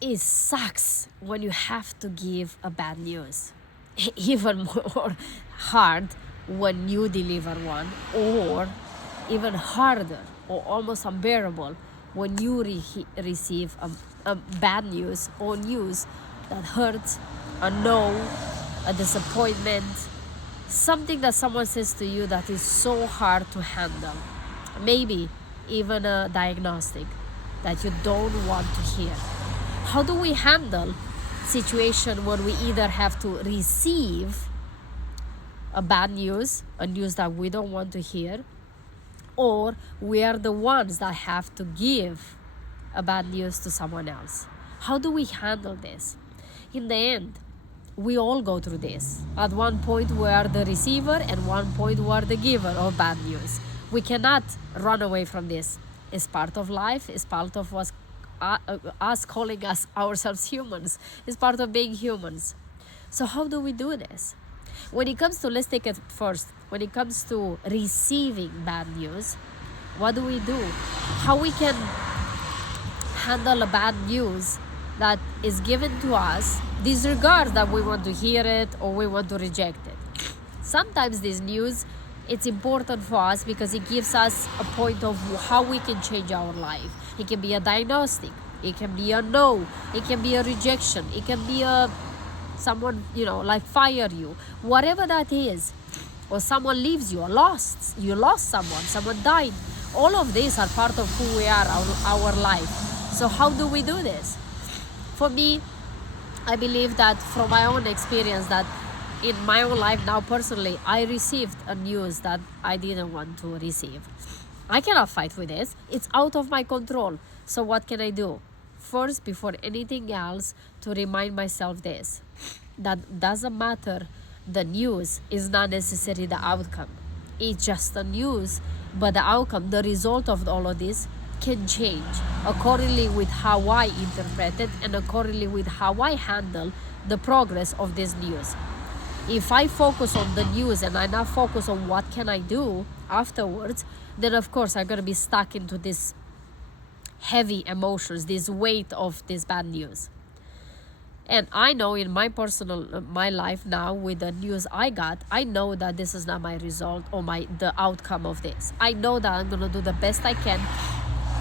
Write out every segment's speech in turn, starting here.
it sucks when you have to give a bad news. Even more hard when you deliver one, or even harder or almost unbearable when you receive a bad news or news that hurts, a no, a disappointment, something that someone says to you that is so hard to handle. Maybe even a diagnostic that you don't want to hear. How do we handle situation when we either have to receive a bad news, a news that we don't want to hear, or we are the ones that have to give a bad news to someone else? How do we handle this? In the end, we all go through this. At one point we are the receiver, and one point we are the giver of bad news. We cannot run away from this. It's part of life. It's part of us calling us ourselves humans. It's part of being humans. So how do we do this? When it comes to, let's take it first, when it comes to receiving bad news, what do? How we can handle a bad news that is given to us, disregard that we want to hear it or we want to reject it. Sometimes this news, it's important for us because it gives us a point of how we can change our life. It can be a diagnostic, it can be a no, it can be a rejection, it can be a someone, like fire you, whatever that is, or someone leaves you, or you lost someone died. All of these are part of who we are, our life. So how do we do this? For me, I believe that from my own experience, that in my own life now personally, I received a news that I didn't want to receive. I cannot fight with this. It's out of my control. So what can I do? First, before anything else, to remind myself this, that doesn't matter, the news is not necessarily the outcome. It's just the news, but the outcome, the result of all of this can change accordingly with how I interpret it and accordingly with how I handle the progress of this news. If I focus on the news and I not focus on what can I do afterwards, then of course I'm going to be stuck into this heavy emotions, this weight of this bad news. And I know in my my life now, with the news I got, I know that this is not my result or the outcome of this. I know that I'm going to do the best I can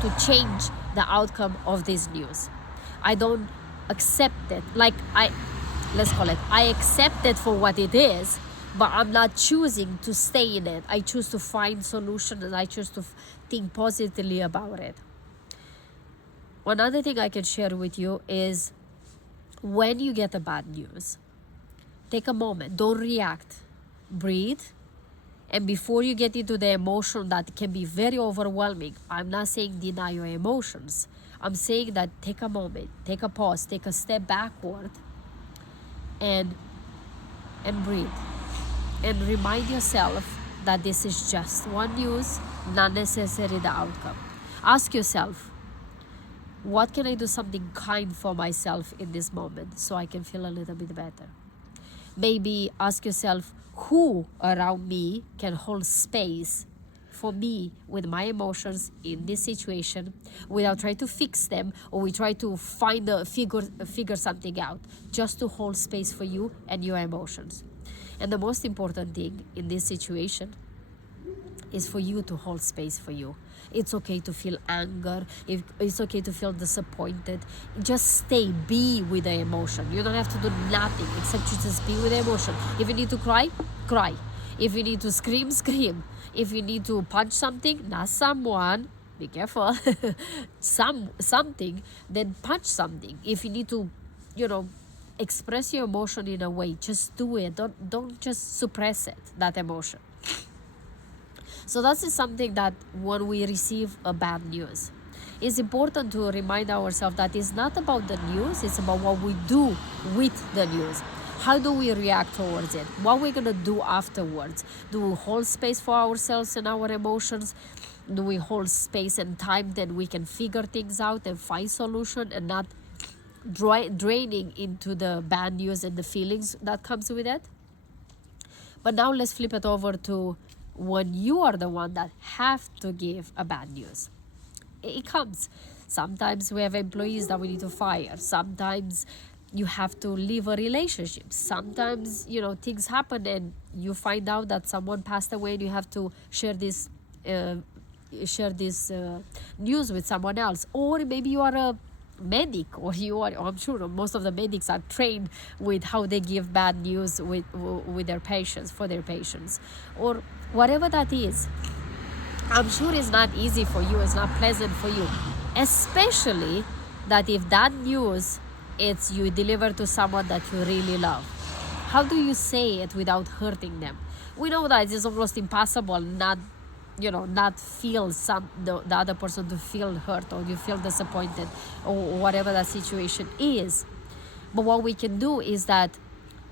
to change the outcome of this news. I don't accept it I accept it for what it is, but I'm not choosing to stay in it. I choose to find solutions, and I choose to think positively about it. One other thing I can share with you is, when you get the bad news, take a moment, don't react, breathe. And before you get into the emotion that can be very overwhelming, I'm not saying deny your emotions. I'm saying that take a moment, take a pause, take a step backward, and breathe. And remind yourself that this is just one news, not necessarily the outcome. Ask yourself, what can I do something kind for myself in this moment so I can feel a little bit better? Maybe ask yourself, who around me can hold space for me with my emotions in this situation without trying to fix them, or we try to figure something out, just to hold space for you and your emotions. And the most important thing in this situation is for you to hold space for you. It's okay to feel anger. It's okay to feel disappointed. Just be with the emotion. You don't have to do nothing except you just be with the emotion. If you need to cry, cry. If you need to scream, scream. If you need to punch something, not someone, be careful, something, then punch something. If you need to, express your emotion in a way, just do it. Don't just suppress it, that emotion. So that is something that when we receive a bad news, it's important to remind ourselves that it's not about the news, it's about what we do with the news. How do we react towards it? What we're going to do afterwards? Do we hold space for ourselves and our emotions? Do we hold space and time that we can figure things out and find solution, and not draining into the bad news and the feelings that comes with it? But now let's flip it over to when you are the one that have to give a bad news. It comes. Sometimes we have employees that we need to fire. Sometimes you have to leave a relationship. Sometimes, things happen and you find out that someone passed away and you have to share this news with someone else. Or maybe you are a medic, or I'm sure most of the medics are trained with how they give bad news with their patients, for their patients, or whatever that is. I'm sure it's not easy for you, it's not pleasant for you, especially that if that news it's you deliver to someone that you really love. How do you say it without hurting them? We know that it's almost impossible not feel the other person to feel hurt, or you feel disappointed, or whatever that situation is. But what we can do is that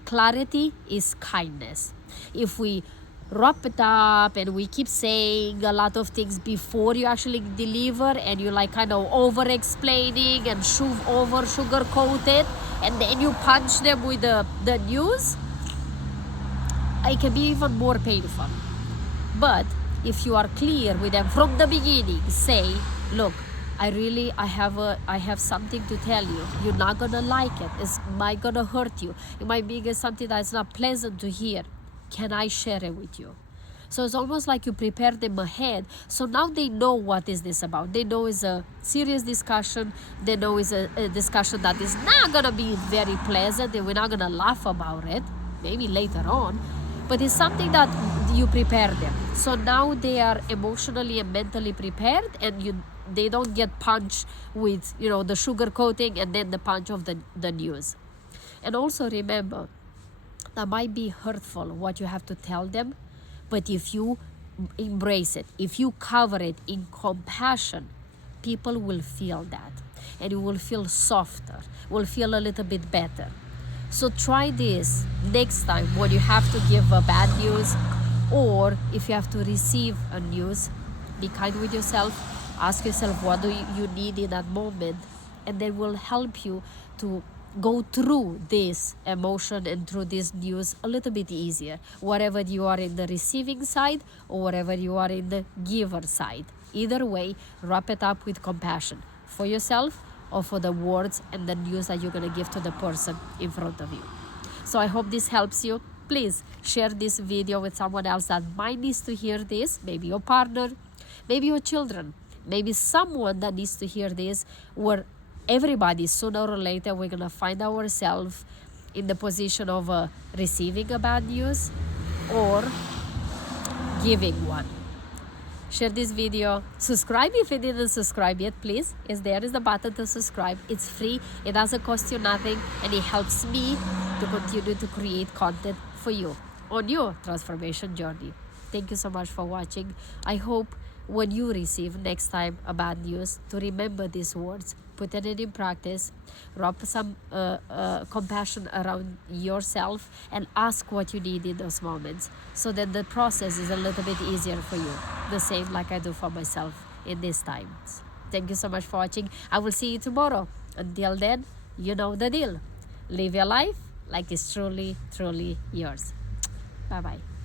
clarity is kindness. If we wrap it up and we keep saying a lot of things before you actually deliver, and you kind of over explaining and sugarcoat it, and then you punch them with the news, it can be even more painful. But if you are clear with them from the beginning, say, look, I have something to tell you. You're not gonna like it. It might gonna hurt you. It might be something that's not pleasant to hear. Can I share it with you? So it's almost like you prepare them ahead. So now they know what is this about. They know it's a serious discussion. They know it's a discussion that is not gonna be very pleasant, and we're not gonna laugh about it, maybe later on. But it's something that you prepare them. So now they are emotionally and mentally prepared, and they don't get punched with, the sugar coating and then the punch of the news. And also remember, that might be hurtful what you have to tell them, but if you embrace it, if you cover it in compassion, people will feel that, and you will feel softer, will feel a little bit better. So try this next time when you have to give a bad news, or if you have to receive a news. Be kind with yourself. Ask yourself, what do you need in that moment? And then will help you to go through this emotion and through this news a little bit easier, wherever you are in the receiving side or wherever you are in the giver side. Either way, wrap it up with compassion for yourself or for the words and the news that you're going to give to the person in front of you. So I hope this helps you. Please share this video with someone else that might need to hear this, maybe your partner, maybe your children, maybe someone that needs to hear this, where everybody, sooner or later, we're going to find ourselves in the position of receiving a bad news or giving one. Share this video. Subscribe if you didn't subscribe yet, please. There is the button to subscribe. It's free. It doesn't cost you nothing, and it helps me to continue to create content for you on your transformation journey. Thank you so much for watching. I hope when you receive next time a bad news, to remember these words, put it in practice, wrap some compassion around yourself, and ask what you need in those moments, so that the process is a little bit easier for you, the same like I do for myself in these times. Thank you so much for watching. I will see you tomorrow. Until then, you know the deal. Live your life like it's truly, truly yours. Bye-bye.